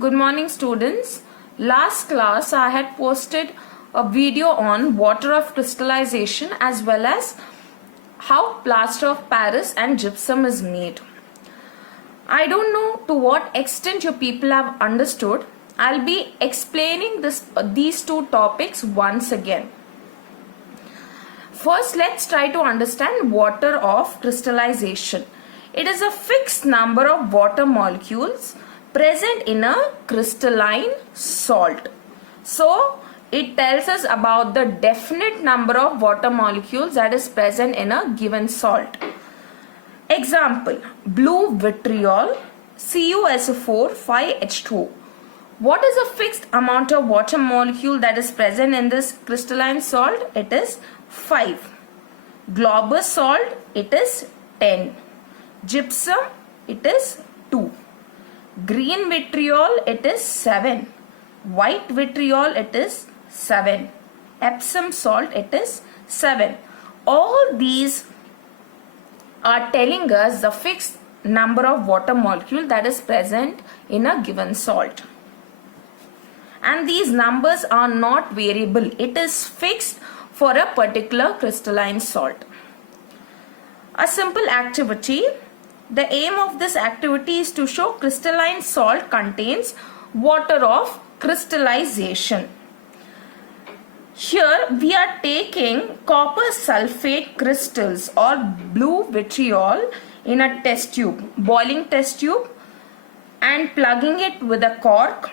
Good morning, students. Last class I had posted a video on water of crystallization as well as how plaster of Paris and gypsum is made. I don't know to what extent your people have understood. I'll be explaining these two topics once again. First, let's try to understand water of crystallization. It is a fixed number of water molecules present in a crystalline salt. So, it tells us about the definite number of water molecules that is present in a given salt. Example, blue vitriol, CuSO4 5H2O. What is a fixed amount of water molecule that is present in this crystalline salt? It is 5. Glauber salt, it is 10. Gypsum, it is 2. Green vitriol, it is 7. White vitriol, it is 7. Epsom salt, it is 7. All these are telling us the fixed number of water molecule that is present in a given salt. And these numbers are not variable. It is fixed for a particular crystalline salt. A simple activity. The aim of this activity is to show crystalline salt contains water of crystallization. Here we are taking copper sulfate crystals or blue vitriol in a test tube, boiling test tube, and plugging it with a cork.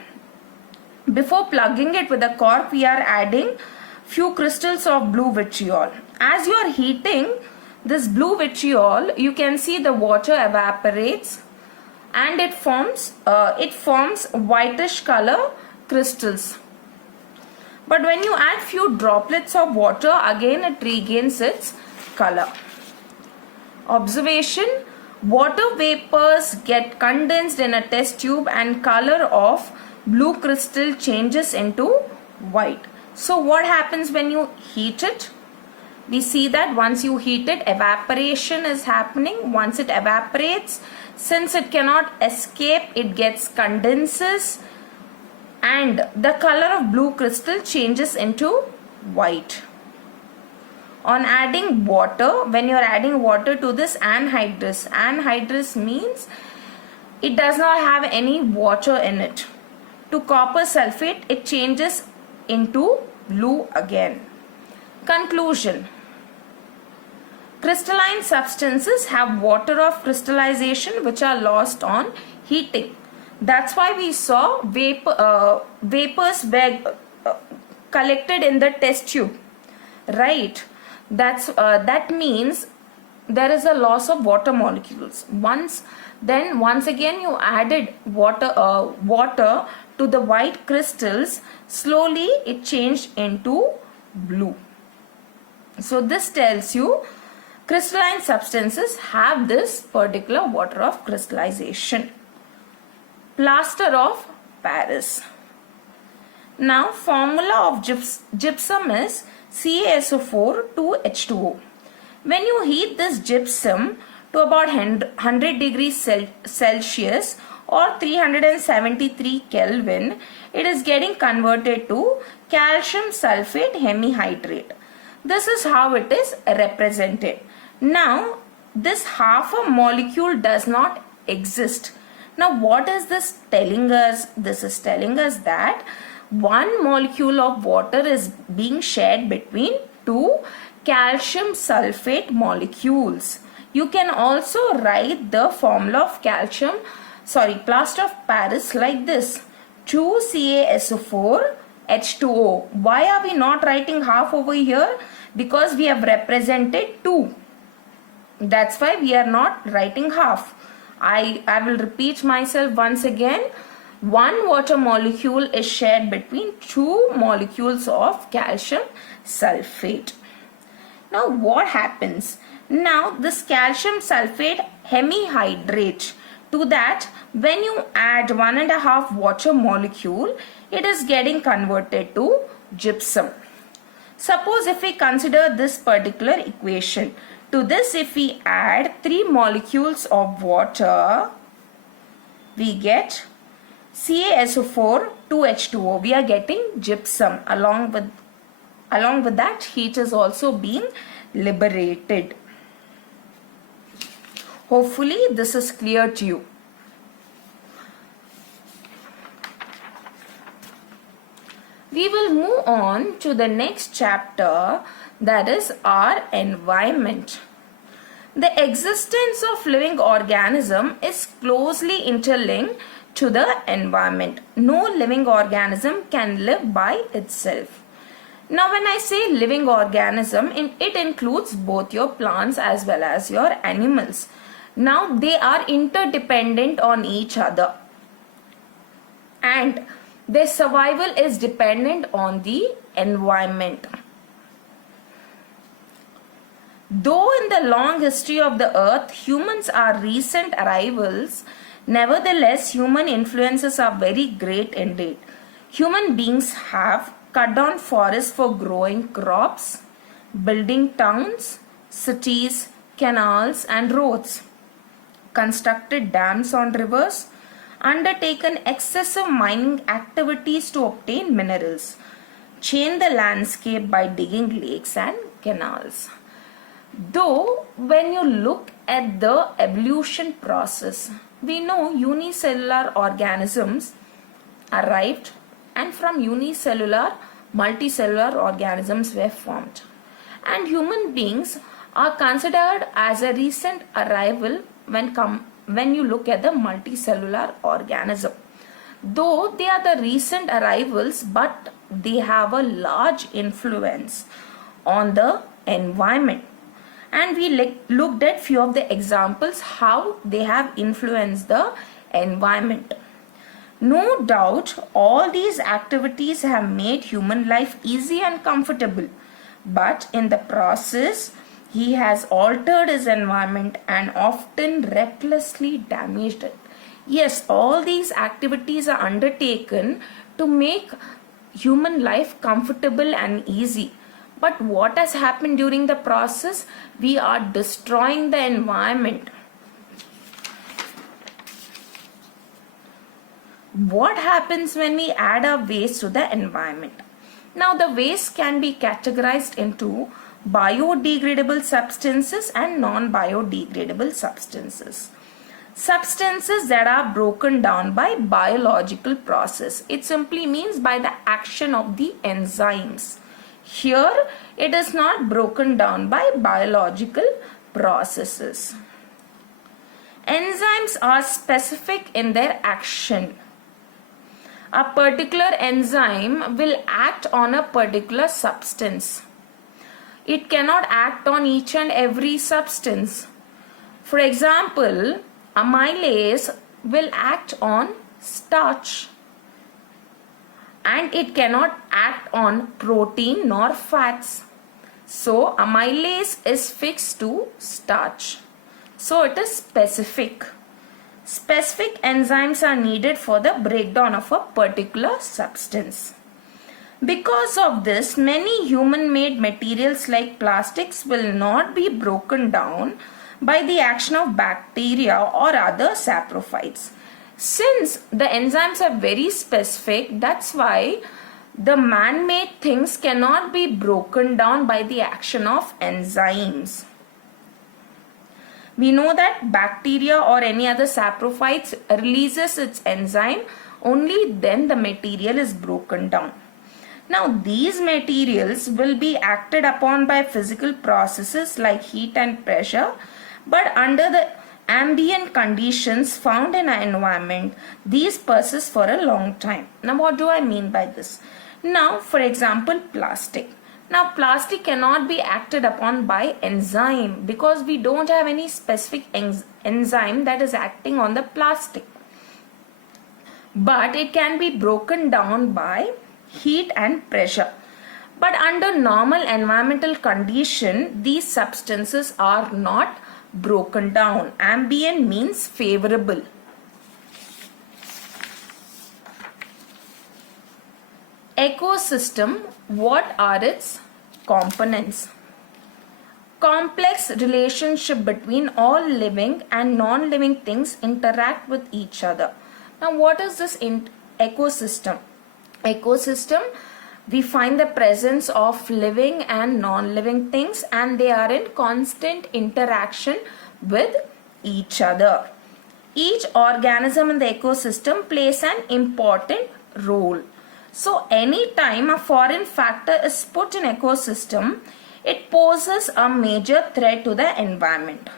Before plugging it with a cork, we are adding few crystals of blue vitriol. As you are heating this blue vitriol, you can see the water evaporates and it forms whitish color crystals. But when you add few droplets of water, again it regains its color. Observation: water vapors get condensed in a test tube and color of blue crystal changes into white. So what happens when you heat it? We see that once you heat it, evaporation is happening. Once it evaporates, since it cannot escape, it gets condenses and the color of blue crystal changes into white. On adding water, when you are adding water to this anhydrous means it does not have any water in it. To copper sulfate, it changes into blue again. Conclusion: crystalline substances have water of crystallization which are lost on heating. That's why we saw vapors were collected in the test tube, right? That means there is a loss of water molecules. Once again you added water to the white crystals, slowly it changed into blue. So this tells you crystalline substances have this particular water of crystallization. Plaster of Paris. Now formula of gypsum is CaSO4 2H2O. When you heat this gypsum to about 100 degrees Celsius or 373 Kelvin, it is getting converted to calcium sulfate hemihydrate. This is how it is represented. Now, this half a molecule does not exist. Now, what is this telling us? This is telling us that one molecule of water is being shared between two calcium sulfate molecules. You can also write the formula of plaster of Paris like this: 2 CaSO4 H2O. Why are we not writing half over here? Because we have represented 2. That's why we are not writing half. I will repeat myself once again. One water molecule is shared between two molecules of calcium sulfate. Now what happens? Now this calcium sulfate hemihydrate, to that when you add 1.5 water molecule, it is getting converted to gypsum. Suppose if we consider this particular equation, to this if we add 3 molecules of water, we get CaSO4, 2H2O. We are getting gypsum. Along with that, heat is also being liberated. Hopefully this is clear to you. We will move on to the next chapter, that is our environment. The existence of living organism is closely interlinked to the environment. No living organism can live by itself. Now when I say living organism, it includes both your plants as well as your animals. Now they are interdependent on each other, and their survival is dependent on the environment. Though in the long history of the earth, humans are recent arrivals, nevertheless, human influences are very great indeed. Human beings have cut down forests for growing crops, building towns, cities, canals, and roads, constructed dams on rivers, undertaken excessive mining activities to obtain minerals, changed the landscape by digging lakes and canals. Though when you look at the evolution process, we know unicellular organisms arrived, and from unicellular, multicellular organisms were formed. And human beings are considered as a recent arrival when you look at the multicellular organism. Though they are the recent arrivals, but they have a large influence on the environment. And we looked at few of the examples how they have influenced the environment. No doubt all these activities have made human life easy and comfortable, but in the process he has altered his environment and often recklessly damaged it. Yes, all these activities are undertaken to make human life comfortable and easy. But what has happened during the process? We are destroying the environment. What happens when we add our waste to the environment? Now the waste can be categorized into biodegradable substances and non-biodegradable substances. Substances that are broken down by biological process. It simply means by the action of the enzymes. Here it is not broken down by biological processes. Enzymes are specific in their action. A particular enzyme will act on a particular substance. It cannot act on each and every substance. For example, amylase will act on starch, and it cannot act on protein nor fats. So amylase is fixed to starch. So it is specific. Specific enzymes are needed for the breakdown of a particular substance. Because of this, many human-made materials like plastics will not be broken down by the action of bacteria or other saprophytes. Since the enzymes are very specific, that's why the man-made things cannot be broken down by the action of enzymes. We know that bacteria or any other saprophytes releases its enzyme, only then the material is broken down. Now these materials will be acted upon by physical processes like heat and pressure, but under the ambient conditions found in our environment, these persist for a long time. Now what do I mean by this? Now for example, plastic. Now plastic cannot be acted upon by enzyme because we don't have any specific enzyme that is acting on the plastic. But it can be broken down by heat and pressure. But under normal environmental condition, these substances are not broken down. Ambient means favorable. Ecosystem, what are its components? Complex relationship between all living and non-living things interact with each other. Now, what is this ecosystem? Ecosystem, we find the presence of living and non-living things, and they are in constant interaction with each other. Each organism in the ecosystem plays an important role. So anytime a foreign factor is put in ecosystem, it poses a major threat to the environment.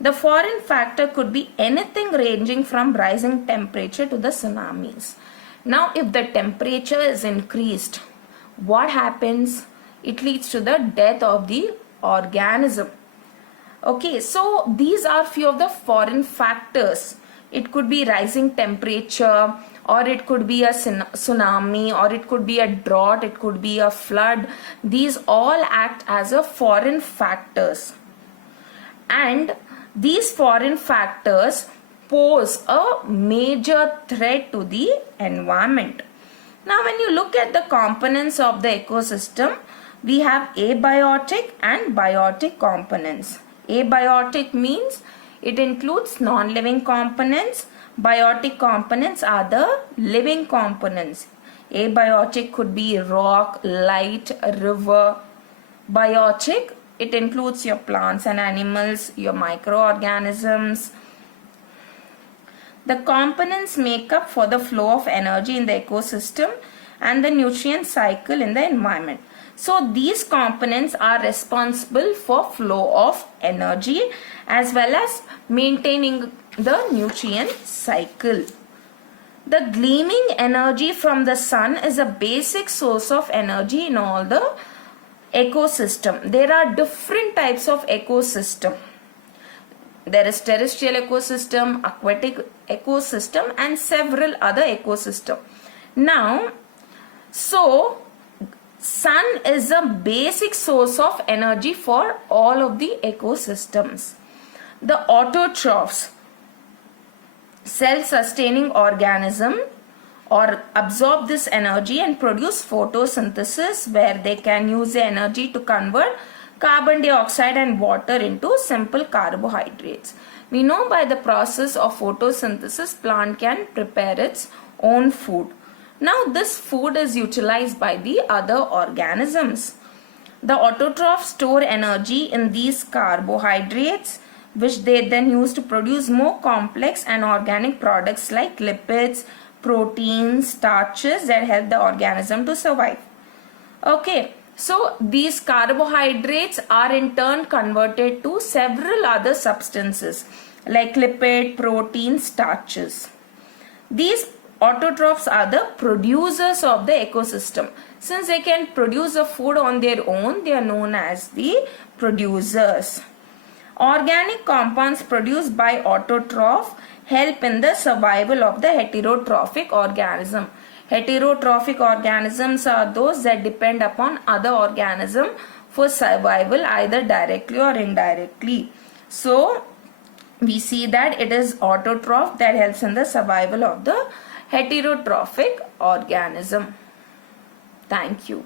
The foreign factor could be anything ranging from rising temperature to the tsunamis. Now, if the temperature is increased, what happens? It leads to the death of the organism. Okay, so these are few of the foreign factors. It could be rising temperature, or it could be a tsunami, or it could be a drought, it could be a flood. These all act as a foreign factors. And these foreign factors pose a major threat to the environment. Now, when you look at the components of the ecosystem, we have abiotic and biotic components. Abiotic means it includes non-living components. Biotic components are the living components. Abiotic could be rock, light, river. Biotic, it includes your plants and animals, your microorganisms. The components make up for the flow of energy in the ecosystem and the nutrient cycle in the environment. So these components are responsible for flow of energy as well as maintaining the nutrient cycle. The gleaming energy from the sun is a basic source of energy in all the ecosystem. There are different types of ecosystem. There is terrestrial ecosystem, aquatic ecosystem, and several other ecosystem. Now, so sun is a basic source of energy for all of the ecosystems. The autotrophs, self-sustaining organism, or absorb this energy and produce photosynthesis, where they can use the energy to convert carbon dioxide and water into simple carbohydrates. We know by the process of photosynthesis, plant can prepare its own food. Now, this food is utilized by the other organisms. The autotrophs store energy in these carbohydrates, which they then use to produce more complex and organic products like lipids, proteins, starches that help the organism to survive. Okay, so these carbohydrates are in turn converted to several other substances like lipid, protein, starches. These autotrophs are the producers of the ecosystem. Since they can produce a food on their own, they are known as the producers. Organic compounds produced by autotroph help in the survival of the heterotrophic organism. Heterotrophic organisms are those that depend upon other organisms for survival, either directly or indirectly. So, we see that it is autotroph that helps in the survival of the heterotrophic organism. Thank you.